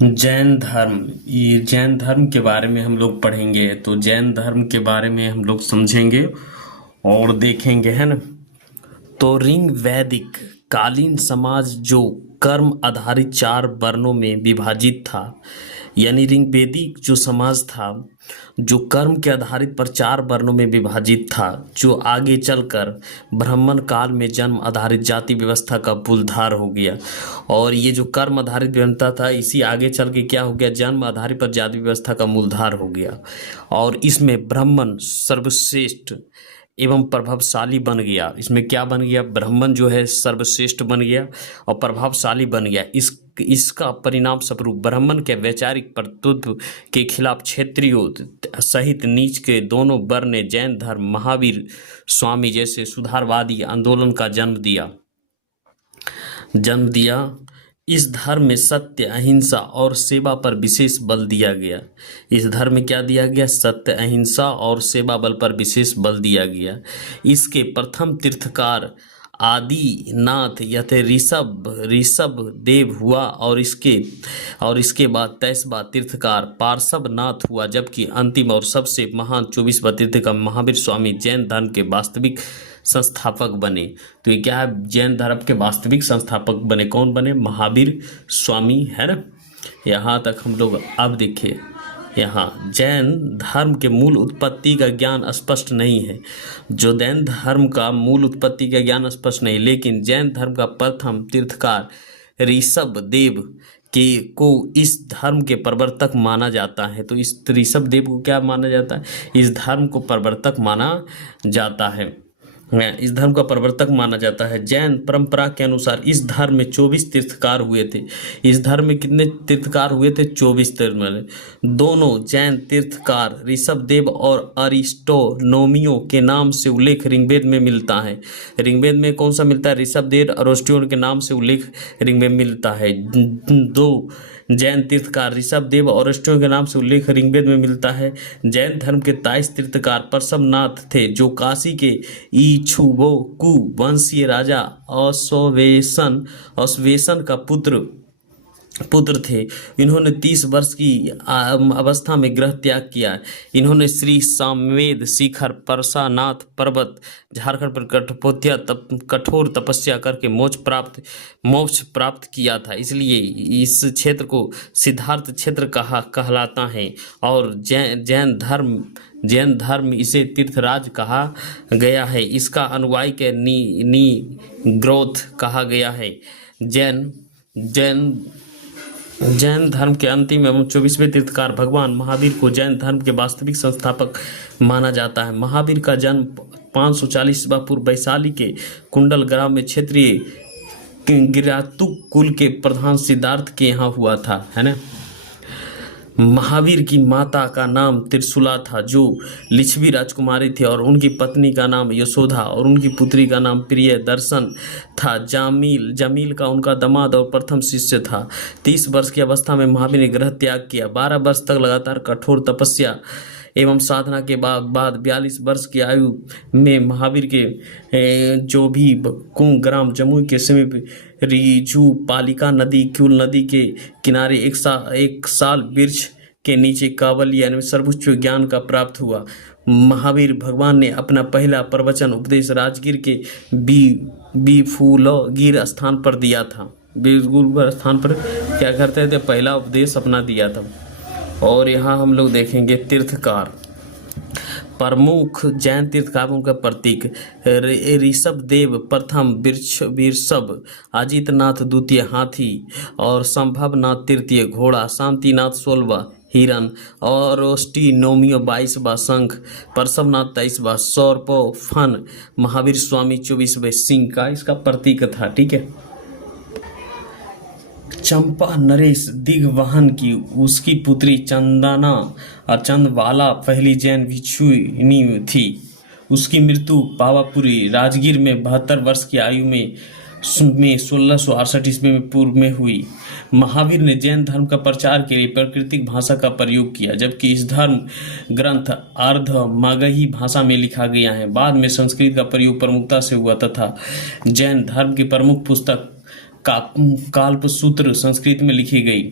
जैन धर्म, ये जैन धर्म के बारे में हम लोग पढ़ेंगे। तो जैन धर्म के बारे में हम लोग समझेंगे और देखेंगे, है ना। तो ऋग वैदिक कालीन समाज जो कर्म आधारित चार वर्णों में विभाजित था, यानी ऋग वैदिक जो समाज था जो कर्म के आधारित पर चार वर्णों में विभाजित था, जो आगे चलकर ब्राह्मण काल में जन्म आधारित जाति व्यवस्था का मूलधार हो गया। और ये जो कर्म आधारित व्यवस्था था, इसी आगे चल के क्या हो गया, जन्म आधारित पर जाति व्यवस्था का मूलधार हो गया। और इसमें ब्राह्मण सर्वश्रेष्ठ एवं प्रभावशाली बन गया। इसमें क्या बन गया, ब्राह्मण जो है सर्वश्रेष्ठ बन गया और प्रभावशाली बन गया। इसका परिणाम स्वरूप ब्राह्मण के वैचारिक कर्तृत्व के खिलाफ क्षत्रियों सहित नीच के दोनों वर्ण ने जैन धर्म, महावीर स्वामी जैसे सुधारवादी आंदोलन का जन्म दिया। इस धर्म में सत्य, अहिंसा और सेवा पर विशेष बल दिया गया। इस धर्म में क्या दिया गया, सत्य, अहिंसा और सेवा बल पर विशेष बल दिया गया। इसके प्रथम तीर्थकार आदिनाथ यथे ऋषभ देव हुआ और इसके बाद 23वां तीर्थकार पार्श्वनाथ हुआ, जबकि अंतिम और सबसे महान 24वां तीर्थकार महावीर स्वामी जैन धर्म के वास्तविक संस्थापक बने। तो ये क्या है, जैन धर्म के वास्तविक संस्थापक बने। कौन बने, महावीर स्वामी, है ना। यहाँ तक हम लोग अब देखिए, यहाँ जैन धर्म के मूल उत्पत्ति का ज्ञान स्पष्ट नहीं है। जो जैन धर्म का मूल उत्पत्ति का ज्ञान स्पष्ट नहीं, लेकिन जैन धर्म का प्रथम तीर्थकार ऋषभ देव को इस धर्म के प्रवर्तक माना जाता है। तो इस ऋषभ देव को क्या माना जाता है, इस धर्म को प्रवर्तक माना जाता है, इस धर्म का प्रवर्तक माना जाता है। जैन परंपरा के अनुसार इस धर्म में 24 तीर्थकार हुए थे। इस धर्म में कितने तीर्थकार हुए थे, 24 तीर्थकार। दोनों जैन तीर्थकार ऋषभदेव और अरिस्टोनोमियों के नाम से उल्लेख ऋग्वेद में मिलता है। ऋग्वेद में कौन सा मिलता है, ऋषभदेव और अरिस्टोन के नाम से उल्लेख ऋग्वेद में मिलता है। दो जैन तीर्थकार ऋषभदेव और अरिस्टोन के नाम से उल्लेख ऋग्वेद में मिलता है। जैन धर्म के 23 तीर्थकार पार्श्वनाथ थे, जो काशी के इक्ष्वाकु वंशीय राजा अश्वेशन का पुत्र थे। इन्होंने 30 वर्ष की अवस्था में गृह त्याग किया। इन्होंने श्री सामवेद शिखर परसानाथ पर्वत झारखंड पर कठोर तपस्या करके मोक्ष प्राप्त किया था। इसलिए इस क्षेत्र को सिद्धार्थ क्षेत्र कहलाता है। और जैन धर्म इसे तीर्थराज कहा गया है। इसका अनुयायी के ग्रोथ कहा गया है। जैन धर्म के अंतिम एवं 24वें तीर्थकार भगवान महावीर को जैन धर्म के वास्तविक संस्थापक माना जाता है। महावीर का जन्म 540 ईस्वी पूर्व वैशाली के कुंडल ग्राम में क्षेत्रीय गिरातुक कुल के प्रधान सिद्धार्थ के यहाँ हुआ था, है ना। महावीर की माता का नाम त्रिशूला था, जो लिच्छवी राजकुमारी थी, और उनकी पत्नी का नाम यशोधा और उनकी पुत्री का नाम प्रियदर्शन था। जमील का उनका दामाद और प्रथम शिष्य था। 30 वर्ष की अवस्था में महावीर ने गृह त्याग किया। 12 वर्ष तक लगातार कठोर तपस्या एवं साधना के बाद 42 वर्ष की आयु में महावीर के जो भी ग्राम जमुई के समीप रिजू पालिका नदी क्यूल नदी के किनारे एक साल वृक्ष के नीचे कावल यानी सर्वोच्च ज्ञान का प्राप्त हुआ। महावीर भगवान ने अपना पहला प्रवचन उपदेश राजगीर के बीफूलगिर स्थान पर दिया था। बीफूलगिर स्थान पर क्या करते थे, पहला उपदेश अपना दिया था। और यहाँ हम लोग देखेंगे तीर्थकार, प्रमुख जैन तीर्थकारों का प्रतीक ऋषभदेव प्रथम, वीरशभ, अजितनाथ द्वितीय, हाथी, और संभवनाथ तृतीय, घोड़ा, शांतिनाथ 16वां, हिरण, और ओस्टिनोमियो 22वां, शंख, परशवनाथ 23वां, सौरपो फन, महावीर स्वामी 24वें, सिंह का इसका प्रतीक था। ठीक है। चंपा नरेश दिग्वाहन की उसकी पुत्री चंदना और चंदवाला पहली जैन भिक्षुणी थी। उसकी मृत्यु पावापुरी राजगीर में 72 वर्ष की आयु में 1668 ईस्वी में पूर्व में हुई। महावीर ने जैन धर्म का प्रचार के लिए प्राकृतिक भाषा का प्रयोग किया, जबकि इस धर्म ग्रंथ अर्ध मगही भाषा में लिखा गया है। बाद में संस्कृत का प्रयोग प्रमुखता से हुआ तथा जैन धर्म की प्रमुख पुस्तक काल्पसूत्र संस्कृत में लिखी गई।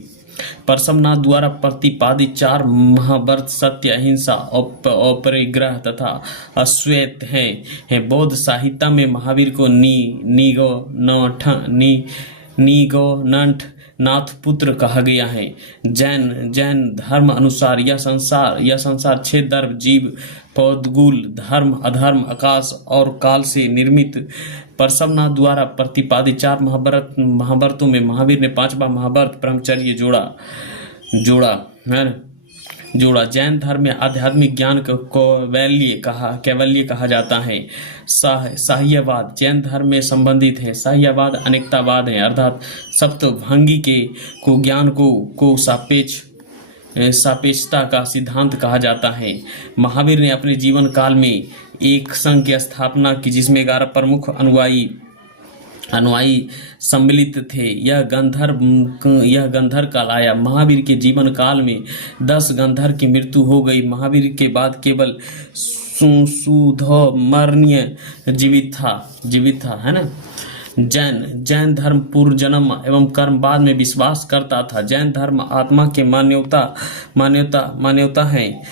परशुनाथ द्वारा प्रतिपादित 4 महाव्रत सत्य, अहिंसा, अपरिग्रह तथा अश्वेत हैं। बौद्ध साहित्य में महावीर को निगोनठ नाथ पुत्र कहा गया है। जैन धर्म अनुसार यह संसार 6 द्रव्य, जीव, पौद्गुल, धर्म, अधर्म, आकाश और काल से निर्मित। परशुनाथ द्वारा प्रतिपादित 4 महाव्रतों में महावीर ने 5वां महाव्रत ब्रह्मचर्य जोड़ा। जैन धर्म में आध्यात्मिक ज्ञान को कैवल्य कहा जाता है। साह्यवाद जैन धर्म में संबंधित है। साह्यवाद अनेकतावाद है, अर्थात सप्तभंगी को ज्ञान को सापेक्षता का सिद्धांत कहा जाता है। महावीर ने अपने जीवन काल में एक संघ की स्थापना की जिसमें 11 प्रमुख अनुयायी सम्मिलित थे। यह गंधर्व काल आया। महावीर के जीवन काल में 10 गंधर्व की मृत्यु हो गई। महावीर के बाद केवल सुधर्मण्य जीवित था, है ना। जैन धर्म पूर्व जन्म एवं कर्म बाद में विश्वास करता था। जैन धर्म आत्मा के मान्यता है।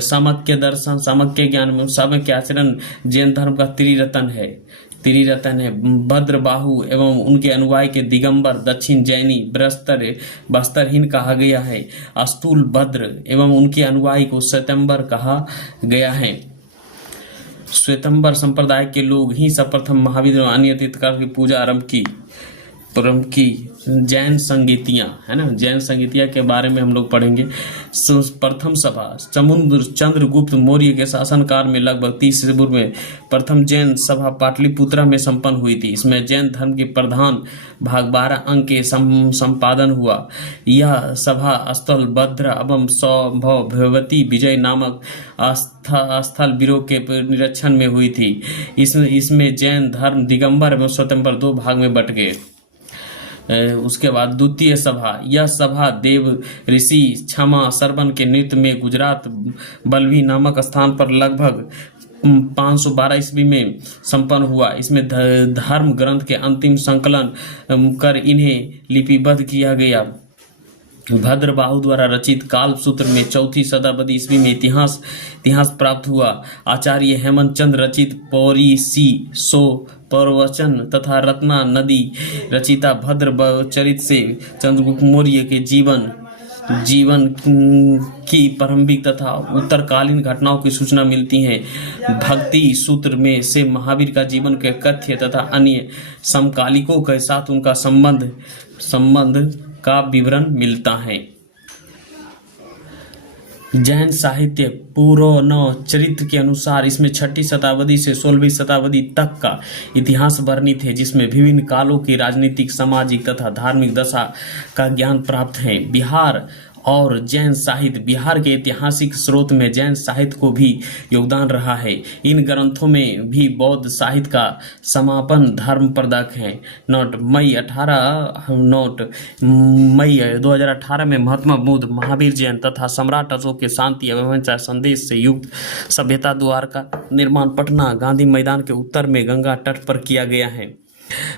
सामक्य दर्शन, सामक्य ज्ञान, सामक्य आचरण जैन धर्म का त्रिरत्न है। भद्रबाहु एवं उनके अनुयायी के दिगंबर, दक्षिण जैनी, बस्तरहीन कहा गया है। अस्तूल भद्र एवं उनके अनुयायी को श्वेतंबर कहा गया है। श्वेतंबर संप्रदाय के लोग ही सर्वप्रथम महावीर और अन्य तीर्थंकर की पूजा आरंभ की। जैन संगीतियाँ, है ना, जैन संगीतियाँ के बारे में हम लोग पढ़ेंगे। प्रथम सभा चंद्रगुप्त मौर्य के शासनकाल में लगभग 30 ईस्वी पूर्व में प्रथम जैन सभा पाटलिपुत्रा में संपन्न हुई थी। इसमें जैन धर्म के प्रधान भाग 12 अंक के संपादन हुआ। यह सभा स्थल भद्र एवं सौभवती विजय नामक स्थल वीरों के निरीक्षण में हुई थी। इसमें जैन धर्म दिगंबर एवं स्वतंत्र 2 भाग में बट गए। उसके बाद द्वितीय सभा, यह सभा देव ऋषि क्षमा सरवन के नृत्य में गुजरात बल्लभी नामक स्थान पर लगभग 512 ईस्वी में संपन्न हुआ। इसमें धर्म ग्रंथ के अंतिम संकलन कर इन्हें लिपिबद्ध किया गया। भद्रबाहु द्वारा रचित कालसूत्र में 4वीं शताब्दी ईस्वी में इतिहास प्राप्त हुआ। आचार्य हेमंत चंद्र रचित पौरीसी प्रवचन तथा रत्ना नदी रचिता भद्र चरित से चंद्रगुप्त मौर्य के जीवन की प्रारंभिक तथा उत्तरकालीन घटनाओं की सूचना मिलती है। भक्ति सूत्र में से महावीर का जीवन के कथ्य तथा अन्य समकालिकों के साथ उनका संबंध का विवरण मिलता है। जैन साहित्य पुराण चरित्र के अनुसार इसमें 6वीं शताब्दी से 16वीं शताब्दी तक का इतिहास वर्णित है, जिसमें विभिन्न कालों की राजनीतिक, सामाजिक तथा धार्मिक दशा का ज्ञान प्राप्त है। बिहार और जैन साहित्य, बिहार के ऐतिहासिक स्रोत में जैन साहित्य को भी योगदान रहा है। इन ग्रंथों में भी बौद्ध साहित्य का समापन धर्मप्रदक है। नोट मई 2018 में महात्मा बुद्ध, महावीर जैन तथा सम्राट अशोक के शांति एवं अहिंसा संदेश से युक्त सभ्यता द्वार का निर्माण पटना गांधी मैदान के उत्तर में गंगा तट पर किया गया है।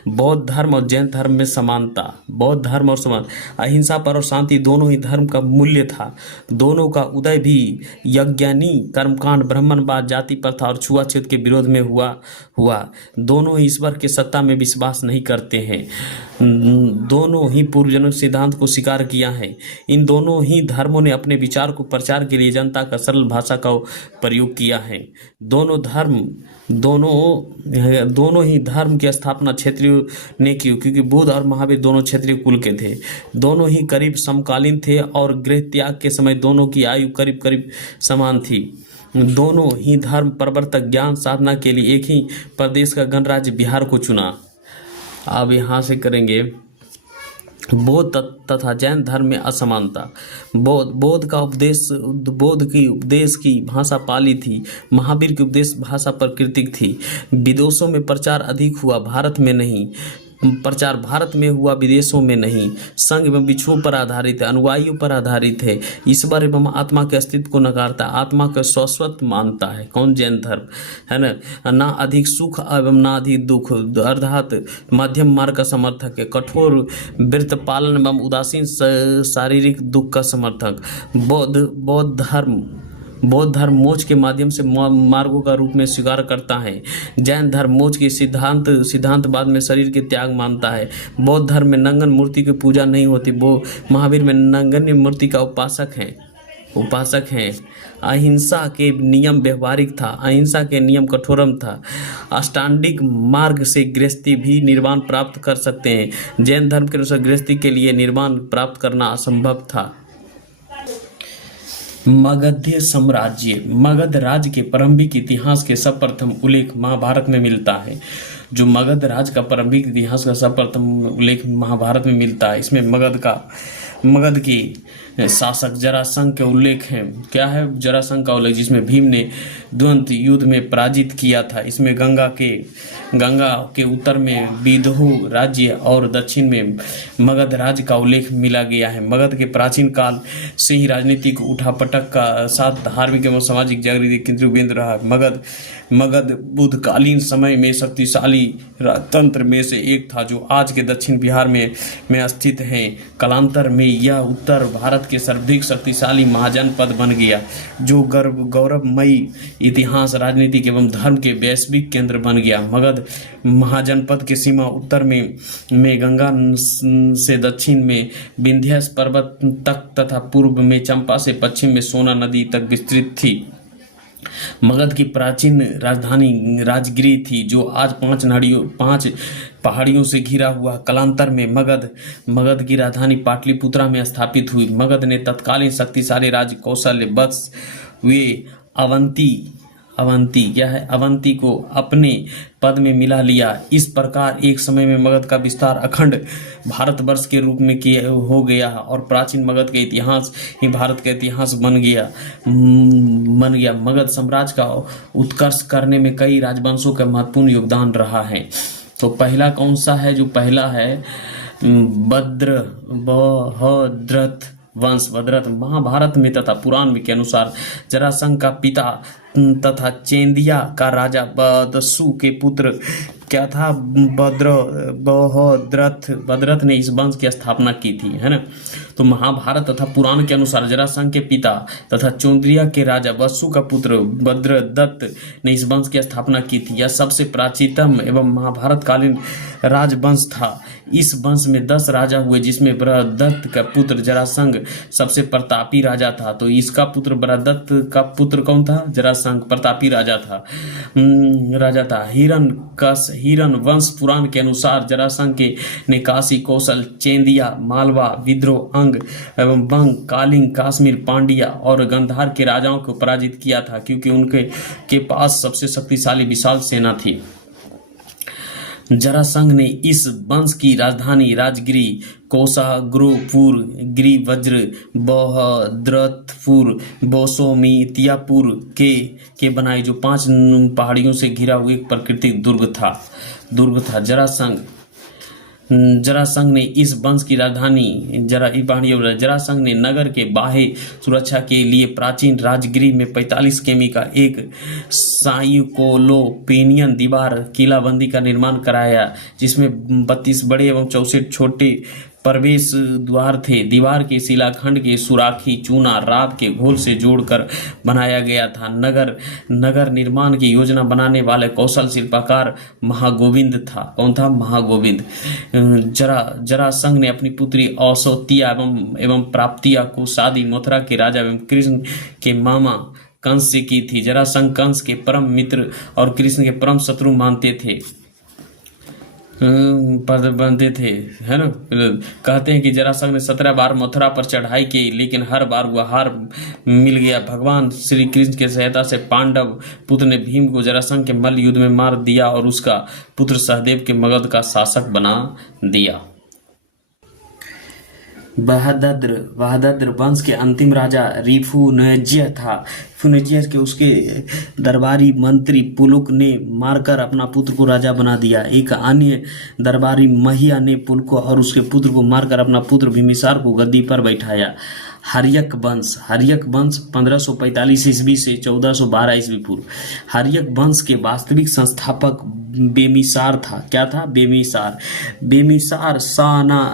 बौद्ध धर्म और जैन धर्म में समानता। बौद्ध धर्म और समानता, अहिंसा पर और शांति दोनों ही धर्म का मूल्य था। दोनों का उदय भी यज्ञानी कर्मकांड, ब्राह्मणवाद, जाति प्रथा और छुआछूत के विरोध में हुआ। दोनों ही ईश्वर के सत्ता में विश्वास नहीं करते हैं। दोनों ही पूर्वजन्म सिद्धांत को स्वीकार किया है। इन दोनों ही धर्मों ने अपने विचार को प्रचार के लिए जनता का सरल भाषा का प्रयोग किया है। दोनों ही धर्म की स्थापना क्षत्रियों ने की, क्योंकि बुद्ध और महावीर दोनों क्षत्रिय कुल के थे। दोनों ही करीब समकालीन थे और गृह त्याग के समय दोनों की आयु करीब करीब समान थी। दोनों ही धर्म प्रवर्तक ज्ञान साधना के लिए एक ही प्रदेश का गणराज्य बिहार को चुना। अब यहाँ से करेंगे बौद्ध तथा जैन धर्म में असमानता। बौद्ध की उपदेश की भाषा पाली थी। महावीर की उपदेश भाषा प्राकृतिक थी। विदेशों में प्रचार अधिक हुआ, भारत में नहीं। प्रचार भारत में हुआ, विदेशों में नहीं। संघ एवं बिच्छुओं पर आधारित है, अनुयायियों पर आधारित है, ईश्वर एवं आत्मा के अस्तित्व को नकारता है, आत्मा को शाश्वत मानता है। कौन? जैन धर्म, है ना अधिक सुख एवं ना अधिक दुख, अर्थात मध्यम मार्ग का समर्थक है, कठोर व्रत पालन एवं उदासीन शारीरिक दुख का समर्थक। बौद्ध धर्म मोक्ष के माध्यम से मार्गों का रूप में स्वीकार करता है। जैन धर्म मोक्ष के सिद्धांतवाद में शरीर के त्याग मानता है। बौद्ध धर्म में नंगन मूर्ति की पूजा नहीं होती। वो महावीर में नंगन्य मूर्ति का उपासक हैं। अहिंसा के नियम व्यवहारिक था, अहिंसा के नियम कठोरम था। अष्टांगिक मार्ग से गृहस्थी भी निर्वाण प्राप्त कर सकते हैं। जैन धर्म के अनुसार गृहस्थी के लिए निर्वाण प्राप्त करना असंभव था। मगध साम्राज्य, मगध राज्य के प्रारंभिक इतिहास के सर्वप्रथम उल्लेख महाभारत में मिलता है। जो मगध राज्य का प्रारंभिक इतिहास का सर्वप्रथम उल्लेख महाभारत में मिलता है। इसमें मगध के शासक जरासंध के उल्लेख है। क्या है? जरासंध का उल्लेख, जिसमें भीम ने द्वंद्व युद्ध में पराजित किया था। इसमें गंगा के उत्तर में विदर्भ राज्य और दक्षिण में मगध राज्य का उल्लेख मिला गया है। मगध के प्राचीन काल से ही राजनीतिक उठापटक का साथ धार्मिक एवं सामाजिक जागृति केंद्र बिंदु रहा। मगध बुद्धकालीन समय में शक्तिशाली तंत्र में से एक था, जो आज के दक्षिण बिहार में स्थित है। कालांतर में यह उत्तर भारत के सर्वाधिक शक्तिशाली महाजनपद बन गया, जो गौरवमयी इतिहास, राजनीतिक एवं धर्म के वैश्विक केंद्र बन गया। मगध महाजनपद की सीमा उत्तर में गंगा से दक्षिण में विंध्य पर्वत तक तथा पूर्व में चंपा से पश्चिम में सोना नदी तक विस्तृत थी। मगध की प्राचीन राजधानी राजगिरी थी, जो आज 5 पहाड़ियों से घिरा हुआ। कालांतर में मगध की राजधानी पाटलिपुत्रा में स्थापित हुई। मगध ने तत्कालीन शक्तिशाली राज्य कौशल्य बख्श वे अवंती को अपने पद में मिला लिया। इस प्रकार एक समय में मगध का विस्तार अखंड भारतवर्ष के रूप में हो गया और प्राचीन मगध के इतिहास ही भारत का इतिहास बन गया। मगध साम्राज्य का उत्कर्ष करने में कई राजवंशों का महत्वपूर्ण योगदान रहा है। तो पहला कौन सा है? जो पहला है बृहद्रथ वंश। भद्रथ महाभारत में तथा पुराण में के अनुसार जरासंध का पिता तथा चेंदिया का राजा बदसु के पुत्र क्या था? भद्रथ ने इस वंश की स्थापना की थी, है ना। तो महाभारत तथा पुराण के अनुसार जरासंध के पिता तथा चौंद्रिया के राजा वसु का पुत्र भद्रदत्त ने इस वंश की स्थापना की थी। यह सबसे प्राचीनतम एवं महाभारत कालीन राजवंश था। इस वंश में 10 राजा हुए, जिसमें बृहद्रथ का पुत्र जरासंध सबसे प्रतापी राजा था। तो इसका पुत्र बृहद्रथ का पुत्र कौन था? जरासंध प्रतापी राजा था। हिरण वंश पुराण के अनुसार जरासंध ने काशी, कौशल, चेंदिया, मालवा, विद्रोह, अंग एवं बंग, कालिंग, कश्मीर, पांड्या और गंधार के राजाओं को पराजित किया था, क्योंकि उनके पास सबसे शक्तिशाली विशाल सेना थी। जरासंध ने इस वंश की राजधानी राजगिरी, कोषागुरपुर, गिरिवज्र, बृहद्रथपुर, बौसोमितियापुर के बनाई, जो 5 पहाड़ियों से घिरा हुआ एक प्राकृतिक दुर्ग था। जरासंध ने इस वंश की राजधानी जरासंध ने नगर के बाह्य सुरक्षा के लिए प्राचीन राजगिरी में 45 किमी का एक साइक्लोपेनियन दीवार किलाबंदी का निर्माण कराया, जिसमें 32 बड़े एवं 64 छोटे प्रवेश द्वार थे। दीवार के शिलाखंड के सुराखी चूना रात के घोल से जोड़कर बनाया गया था। नगर निर्माण की योजना बनाने वाले कौशल शिल्पकार महागोविंद था। कौन था? महागोविंद। जरासंध ने अपनी पुत्री औसौतिया एवं प्राप्तिया को शादी मथुरा के राजा एवं कृष्ण के मामा कंस से की थी। जरासंध कंस के परम मित्र और कृष्ण के परम शत्रु बनते थे, है ना। कहते हैं कि जरासंध ने 17 बार मथुरा पर चढ़ाई की, लेकिन हर बार वह हार मिल गया। भगवान श्री कृष्ण की सहायता से पांडव पुत्र ने भीम को जरासंध के मल्ल युद्ध में मार दिया और उसका पुत्र सहदेव के मगध का शासक बना दिया। बहादुर वंश के अंतिम राजा रिफुनजय था। रिफुनजय के उसके दरबारी मंत्री पुलुक ने मारकर अपना पुत्र को राजा बना दिया। एक अन्य दरबारी महिया ने पुलुक और उसके पुत्र को मारकर अपना पुत्र बिम्बिसार को गद्दी पर बैठाया। हर्यक वंश 1545 ईस्वी से 1412 ईस्वी पूर्व। हर्यक वंश के वास्तविक संस्थापक बेमिसार था। क्या था? बेमिसार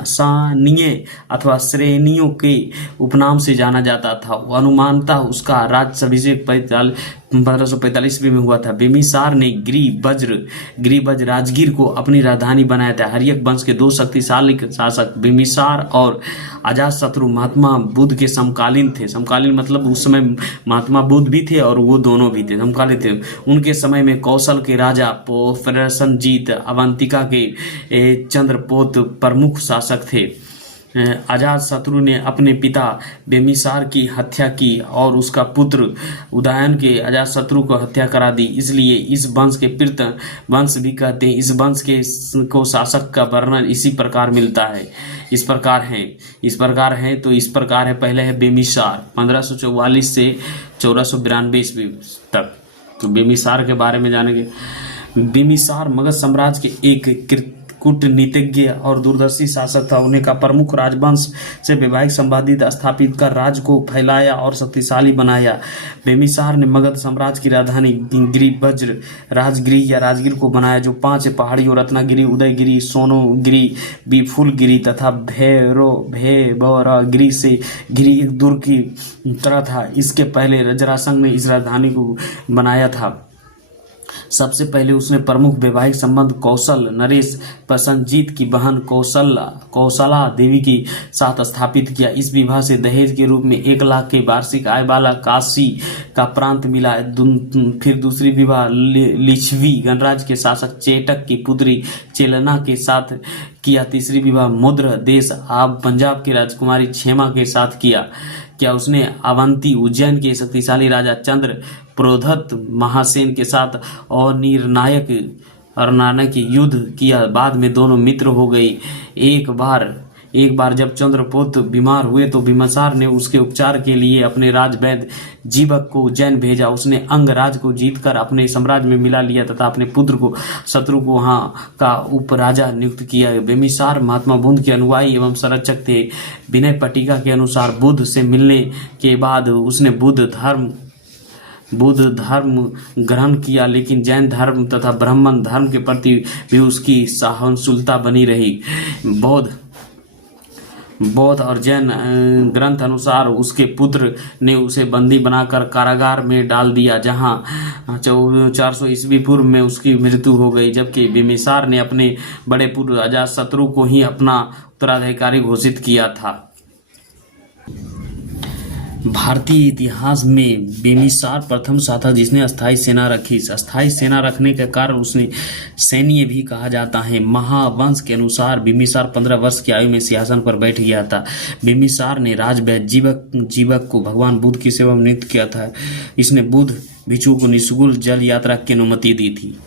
सानीय अथवा श्रेणियों के उपनाम से जाना जाता था। अनुमानतः उसका राज्याभिषेक 1545 ईस्वी में हुआ था। बेमिसार ने गिरिवज्र राजगीर को अपनी राजधानी बनाया था। हर्यक वंश के दो शक्तिशाली शासक बिम्बिसार और अजातशत्रु महात्मा बुद्ध के समकालीन थे। समकालीन मतलब उस समय महात्मा बुद्ध भी थे और वो दोनों भी थे, समकालीन थे। उनके समय में कौशल के राजा प्रसेनजीत अवंतिका के चंद्रपोत प्रमुख शासक थे। अजातशत्रु ने अपने पिता बेमिसार की हत्या की और उसका पुत्र उदयन के अजातशत्रु को हत्या करा दी। इसलिए इस वंश के पितृ वंश भी कहते हैं। इस वंश के को शासक का वर्णन इसी प्रकार मिलता है। इस प्रकार है। पहले है बेमिसार 1544 से 1492 ईस्वी तक। तो बेमिसार के बारे में जानेंगे। बेमिसार मगध साम्राज्य के एक कूटनीतिज्ञ और दूरदर्शी शासक था। उन्हें का प्रमुख राजवंश से वैवाहिक संबंधी स्थापित कर राज्य को फैलाया और शक्तिशाली बनाया। बेमिसार ने मगध साम्राज्य की राजधानी गिरिवज्र राजगिर को बनाया, जो 5 पहाड़ियों रत्नागिरी, उदयगिरी, सोनगिरी, बिफुलगिरी तथा भैरवगिरी से घिरी एक दुर्ग की तरह था। इसके पहले जरासंध ने इस राजधानी को बनाया था। सबसे पहले उसने प्रमुख वैवाहिक संबंध कौशल नरेश प्रसेनजीत की बहन कौशला देवी के साथ स्थापित किया। इस विवाह से दहेज के रूप में 1 लाख के वार्षिक आय वाला काशी का प्रांत मिला। फिर दूसरी विवाह लिच्छवी गणराज्य के शासक चेटक की पुत्री चेलना के साथ किया। तीसरी विवाह मुद्र देश पंजाब की राजकुमारी क्षेमा के साथ किया। उसने अवंती उज्जैन के शक्तिशाली राजा चंद्र प्रोधत महासेन के साथ और निर्णायक युद्ध किया। बाद में दोनों मित्र हो गए। एक बार जब चंद्रपोत बीमार हुए तो बिम्बिसार ने उसके उपचार के लिए अपने राजवैद्य जीवक को उज्जैन भेजा। उसने अंगराज को जीतकर अपने साम्राज्य में मिला लिया तथा अपने पुत्र को शत्रु को वहां का उपराजा नियुक्त किया। बिम्बिसार महात्मा बुद्ध के अनुयायी एवं संरक्षक थे। विनय पट्टिका के अनुसार बुद्ध से मिलने के बाद उसने बुद्ध धर्म ग्रहण किया, लेकिन जैन धर्म तथा ब्राह्मण धर्म के प्रति भी उसकी सहिष्णुता बनी रही। बौद्ध और जैन ग्रंथ अनुसार उसके पुत्र ने उसे बंदी बनाकर कारागार में डाल दिया, जहां 400 ईस्वी पूर्व में उसकी मृत्यु हो गई। जबकि बिम्बिसार ने अपने बड़े पुत्र अजातशत्रु को ही अपना उत्तराधिकारी घोषित किया था। भारतीय इतिहास में बिम्बिसार प्रथम शासक जिसने अस्थायी सेना रखी। अस्थायी सेना रखने के कारण उसने सैन्य भी कहा जाता है। महावंश के अनुसार बिम्बिसार 15 वर्ष की आयु में सिंहासन पर बैठ गया था। बिम्बिसार ने राजवैद्य जीवक को भगवान बुद्ध की सेवा में नियुक्त किया था। इसने बुद्ध भिक्षुओं को निःशुल्क जल यात्रा की अनुमति दी थी।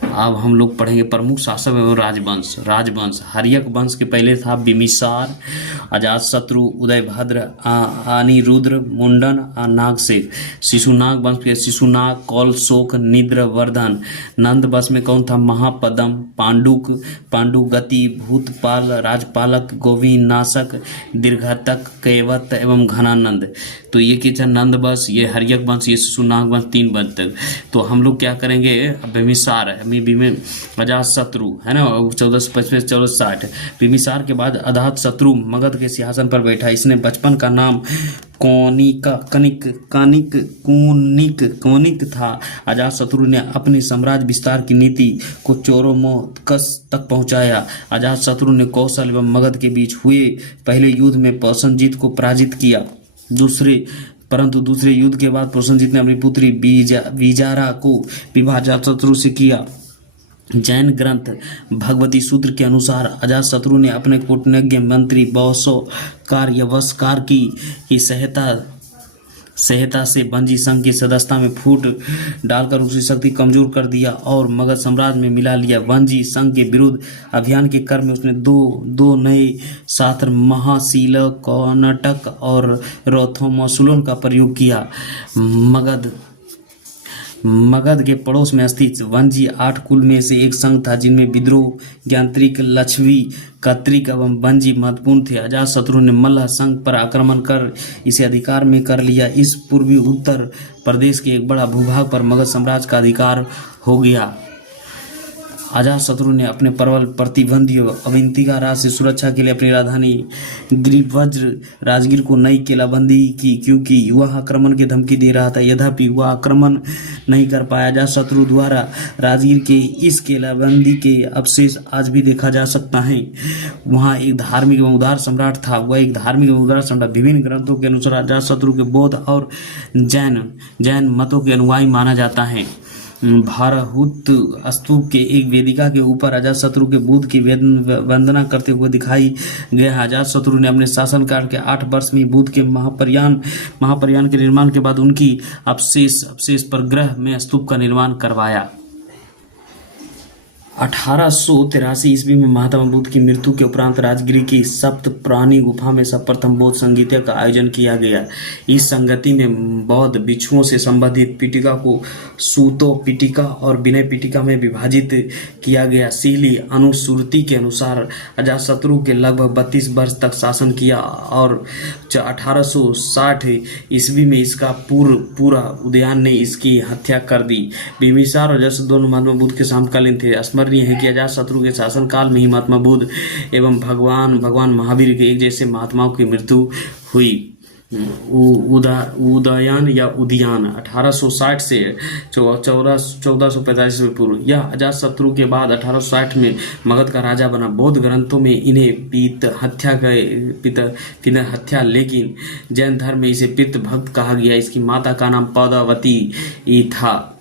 अब हम लोग पढ़ेंगे प्रमुख शासक एवं राजवंश। हर्यक वंश के पहले था बिम्बिसार, अजातशत्रु, उदयभद्र, अनिरुद्र, मुंडन, नागसेन। शिशुनाग वंश के शिशुनाग, कौलशोक, निद्रवर्धन। नंद वंश में कौन था? महापद्म, पांडुगति, भूतपाल, राजपालक, गोविनाशक, दीर्घतक, कैवत एवं घनानंद। तो ये क्या? नंद वंश, ये हर्यक वंश, ये शिशुनाग वंश, 3 वंश तक। तो हम लोग क्या करेंगे? बिम्बिसार अजातशत्रु है ना, 1455 1460। बिम्बिसार के बाद अजातशत्रु मगध के सिंहासन पर बैठा। इसने बचपन का नाम कौनिक था। अजातशत्रु ने अपने साम्राज्य विस्तार की नीति को चरमोत्कर्ष तक पहुंचाया। अजातशत्रु ने कौशल एवं मगध के बीच हुए पहले युद्ध में प्रसेनजीत को पराजित किया। परंतु दूसरे युद्ध के बाद प्रसेनजीत ने अपनी पुत्री विजारा को विवाह अजातशत्रु से किया। जैन ग्रंथ भगवती सूत्र के अनुसार अजातशत्रु ने अपने कूटनीतिज्ञ मंत्री बौसकार की सहायता सहायता से वंजी संघ की सदस्यता में फूट डालकर उसकी शक्ति कमजोर कर दिया और मगध साम्राज्य में मिला लिया। वंजी संघ के विरुद्ध अभियान के क्रम में उसने दो नए शास्त्र महाशील, कर्नाटक और रथोमसूलन का प्रयोग किया। मगध के पड़ोस में स्थित वंजी 8 कुल में से एक संघ था, जिनमें विद्रोह, ज्ञात्रिक, लक्षवी, कत्रिक एवं वंजी महत्वपूर्ण थे। अजातशत्रु ने मल्ल संघ पर आक्रमण कर इसे अधिकार में कर लिया। इस पूर्वी उत्तर प्रदेश के एक बड़ा भूभाग पर मगध साम्राज्य का अधिकार हो गया। अजातशत्रु ने अपने प्रबल प्रतिबंधी अवंतिका राज से सुरक्षा के लिए अपनी राजधानी गिरिवज्र राजगीर को नई किलाबंदी की, क्योंकि वह आक्रमण की धमकी दे रहा था। यद्यपि वह आक्रमण नहीं कर पाया। अजातशत्रु द्वारा राजगीर के इस किलाबंदी के अवशेष आज भी देखा जा सकता है। वहाँ एक धार्मिक एवं उदार सम्राट था। वह एक धार्मिक एवं उदार सम्राट विभिन्न ग्रंथों के अनुसार अजातशत्रु के बौद्ध और जैन मतों के अनुयायी माना जाता है। भारहूत स्तूप के एक वेदिका के ऊपर अजातशत्रु के बुद्ध की वंदना करते हुए दिखाई गया। अजातशत्रु ने अपने शासनकाल के 8 वर्ष में बुद्ध के महाप्रयाण के निर्माण के बाद उनकी अवशेष पर ग्रह में स्तूप का निर्माण करवाया। 1883 ईस्वी में महात्मा बुद्ध की मृत्यु के उपरांत राजगिरी की सप्त प्राणी गुफा में सर्वप्रथम बौद्ध संगीत का आयोजन किया गया। इस संगति में बौद्ध भिक्षुओं से संबंधित पिटिका को सूतो पिटिका और विनय पिटिका में विभाजित किया गया। सीली अनुश्रुति के अनुसार अजातशत्रु के लगभग 32 वर्ष तक शासन किया और 1860 ईस्वी में इसका पूरा उदयन ने इसकी हत्या कर दी। बिंबिसार और जस दोनों महात्मा बुद्ध के समकालीन थे। स्मरणीय है कि अजातशत्रु के शासनकाल में ही महात्मा बुद्ध एवं भगवान महावीर के एक जैसे महात्माओं की मृत्यु हुई। उदयन या उदयान 1860 से 1445 में पूर्व। यह अजातशत्रु के बाद 1860 में मगध का राजा बना। बौद्ध ग्रंथों में इन्हें पित हत्या, लेकिन जैन धर्म में इसे पित भक्त कहा गया। इसकी माता का नाम पद्मावती था।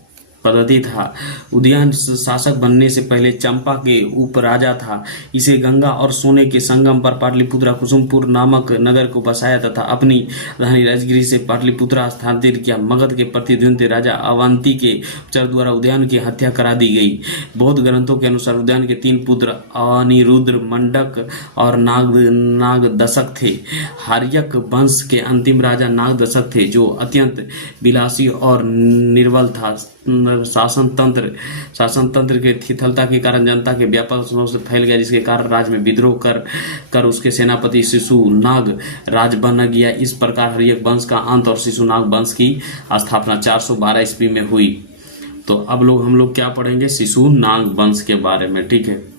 उदयन शासक बनने से पहले चंपा के उपराजा था। इसे गंगा और सोने के संगम पर पाटलिपुत्रा कुसुमपुर नामक नगर को बसाया तथा अपनी राजधानी राजगिरी से पाटलिपुत्रा स्थानांतरित किया। मगध के प्रतिद्वंदी राजा अवंती के उपचार द्वारा उदयन की हत्या करा दी गई। बौद्ध ग्रंथों के अनुसार उदयन के 3 पुत्र अनिरुद्ध, मंडक और नागदशक थे। हार्यक वंश के अंतिम राजा नागदशक थे, जो अत्यंत विलासी और निर्बल था। शासन तंत्र के शिथिलता के कारण जनता के व्यापक संरोध से फैल गया, जिसके कारण राज्य में विद्रोह कर उसके सेनापति शिशुनाग राज बन गया। इस प्रकार हर्यक वंश का अंत और शिशुनाग वंश की स्थापना 412 ईस्वी में हुई। तो अब हम लोग क्या पढ़ेंगे? शिशुनाग वंश के बारे में। ठीक है।